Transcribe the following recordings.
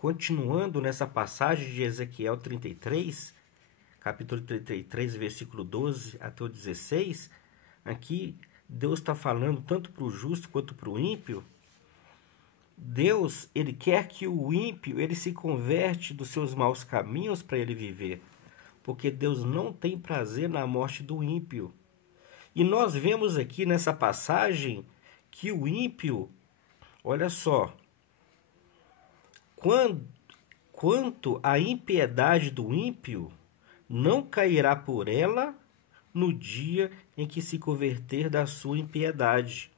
continuando nessa passagem de Ezequiel 33, capítulo 33, versículo 12 até o 16, aqui Deus está falando tanto para o justo quanto para o ímpio. Deus, ele quer que o ímpio ele se converte dos seus maus caminhos para ele viver, porque Deus não tem prazer na morte do ímpio. E nós vemos aqui nessa passagem que o ímpio, olha só, quanto à impiedade do ímpio, não cairá por ela no dia em que se converter da sua impiedade.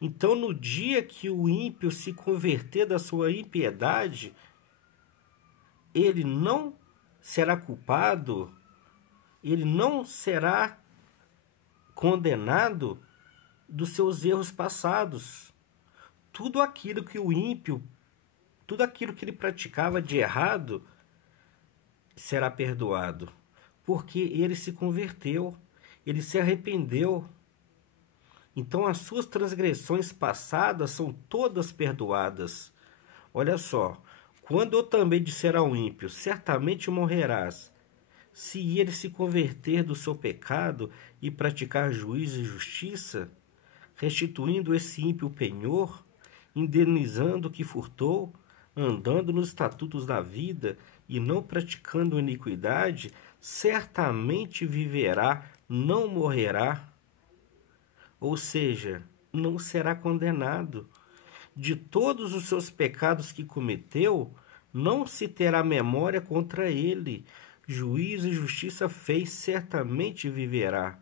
Então, no dia que o ímpio se converter da sua impiedade, ele não será culpado, ele não será condenado dos seus erros passados. Tudo aquilo que o ímpio, tudo aquilo que ele praticava de errado, será perdoado, porque ele se converteu, ele se arrependeu. Então as suas transgressões passadas são todas perdoadas. Olha só, quando eu também disser ao ímpio, certamente morrerás, se ele se converter do seu pecado e praticar juízo e justiça, restituindo esse ímpio o penhor, indenizando o que furtou, andando nos estatutos da vida e não praticando iniquidade, certamente viverá, não morrerá. Ou seja, não será condenado. De todos os seus pecados que cometeu, não se terá memória contra ele. Juízo e justiça fez, certamente viverá.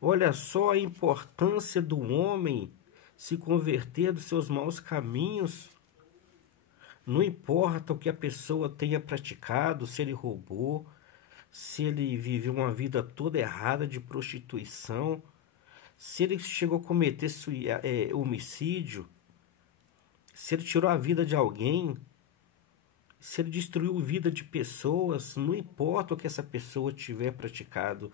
Olha só a importância do homem se converter dos seus maus caminhos. Não importa o que a pessoa tenha praticado, se ele roubou, se ele viveu uma vida toda errada de prostituição, se ele chegou a cometer homicídio, se ele tirou a vida de alguém, se ele destruiu a vida de pessoas, não importa o que essa pessoa tiver praticado,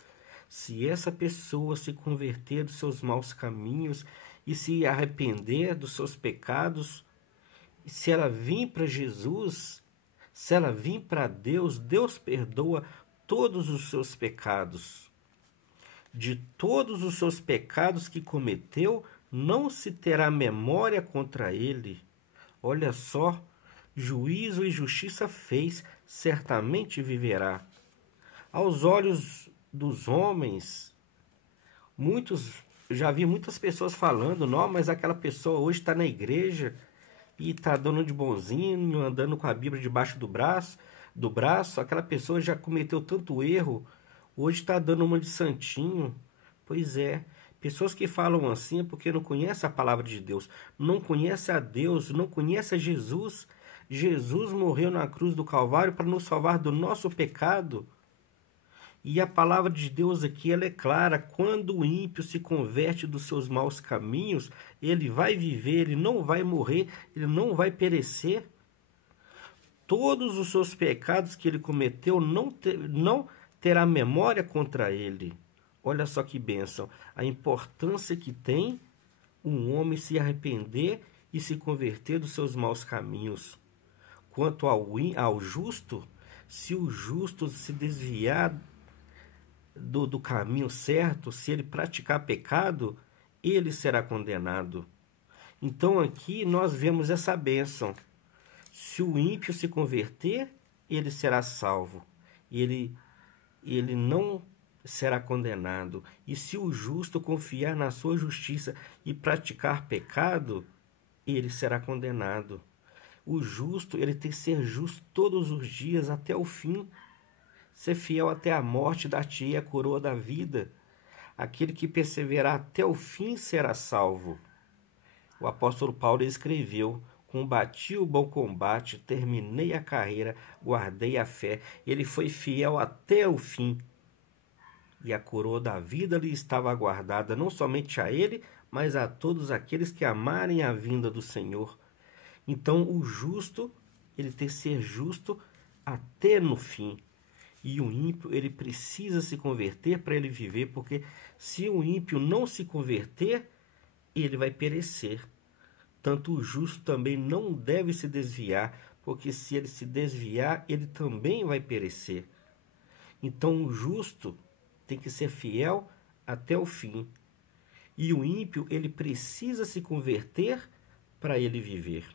se essa pessoa se converter dos seus maus caminhos e se arrepender dos seus pecados, se ela vir para Jesus, se ela vir para Deus, Deus perdoa todos os seus pecados. De todos os seus pecados que cometeu, não se terá memória contra ele. Olha só, juízo e justiça fez, certamente viverá. Aos olhos dos homens, já vi muitas pessoas falando, não, mas aquela pessoa hoje está na igreja e está dando de bonzinho, andando com a Bíblia debaixo do braço, aquela pessoa já cometeu tanto erro, hoje está dando uma de santinho. Pois é, pessoas que falam assim é porque não conhecem a palavra de Deus, não conhecem a Deus, não conhecem a Jesus. Jesus morreu na cruz do Calvário para nos salvar do nosso pecado. E a palavra de Deus aqui ela é clara: quando o ímpio se converte dos seus maus caminhos, ele vai viver, ele não vai morrer, ele não vai perecer. Todos os seus pecados que ele cometeu não terá memória contra ele. Olha só que bênção, a importância que tem um homem se arrepender e se converter dos seus maus caminhos. Quanto ao justo, se o justo se desviar do caminho certo, se ele praticar pecado, ele será condenado. Então aqui nós vemos essa bênção. Se o ímpio se converter, ele será salvo. Ele não será condenado. E se o justo confiar na sua justiça e praticar pecado, ele será condenado. O justo, ele tem que ser justo todos os dias até o fim. Ser fiel até a morte, dar-te-ei a coroa da vida. Aquele que perseverar até o fim será salvo. O apóstolo Paulo escreveu: combati o bom combate, terminei a carreira, guardei a fé. Ele foi fiel até o fim. E a coroa da vida lhe estava guardada, não somente a ele, mas a todos aqueles que amarem a vinda do Senhor. Então o justo, ele tem que ser justo até no fim. E o ímpio, ele precisa se converter para ele viver, porque se o ímpio não se converter, ele vai perecer. Tanto o justo também não deve se desviar porque se ele se desviar, ele também vai perecer. Então o justo tem que ser fiel até o fim. E o ímpio, ele precisa se converter para ele viver.